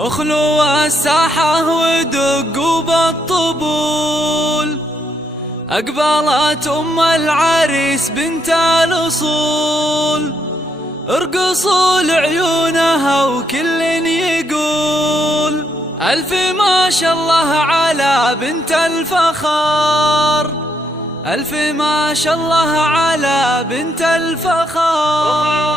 اخلوا الساحة ودقوا بالطبول، أقبلت أم العريس بنت الأصول، ارقصوا لعيونها وكل يقول ألف ما شاء الله على بنت الفخار، ألف ما شاء الله على بنت الفخار.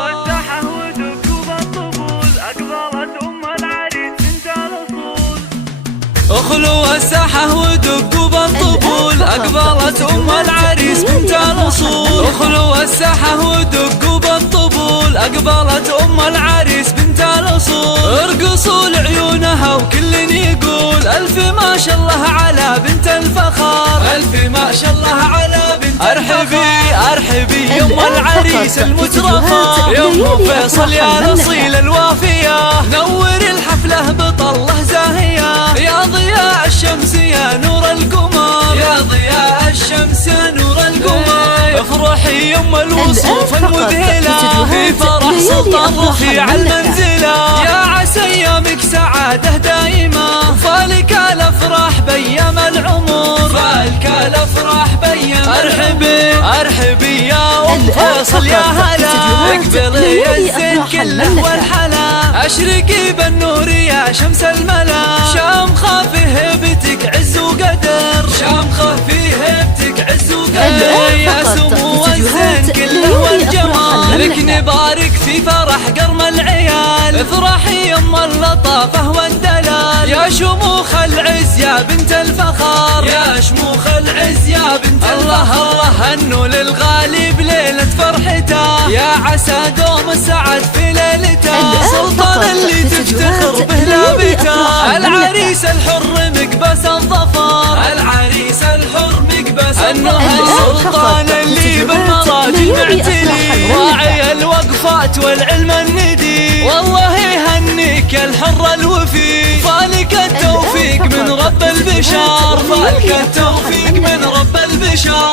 اخلوا الساحة ودقوا بالطبول، أقبلت أم العريس بنت الأصول. اخلوا الساحة ودقوا بالطبول، أقبلت أم العريس بنت الأصول، ارقصوا لعيونها وكل يقول ألف ما شاء الله على بنت الفخار، ألف ما شاء الله على بنت الفخار. أرحبي يم العريس المترفة، يم فيصل يا الأصيل الوافية، نور الحفلة بطله زاهية، يا ضياء الشمس يا نور القمر، يا ضياء الشمس يا نور القمر. افرحي يم الوصوف المذهلة، في فرح سلطان رفيع المنزلة، يا عسى ايامك سعادة دائمة، فالك الافراح بيام العمر، فالك الافراح بيام. ارحبي يا ام فيصل يا هلا، اقبلي يا الزين كله والحلا، اشرقي بالنور يا شمس الملا، شامخة في هيبتك عز وقدر، شامخة في هيبتك عز وقدر، يا سمو الزين كله والجمال، لك نبارك في فرح قرم العيال، افرحي يم اللطافة والدلال، يا شموخ العز يا بنت الفخار، يا شموخ العز يا بنت الفخار. الله هنوا للغالي بليلة فرحته، يا عسى دوم السعد في ليلته، سلطان اللي تفتخر به لابته، العريس الحر مقبس الظفر، العريس الحر مقبس الظفر، السلطان اللي بالمراجل معتلي، راعي الوقفات والعلم الندي، والله يهنيك الحر الوفي، فالك التوفيق من رب البشر، فالك التوفيق من رب البشر.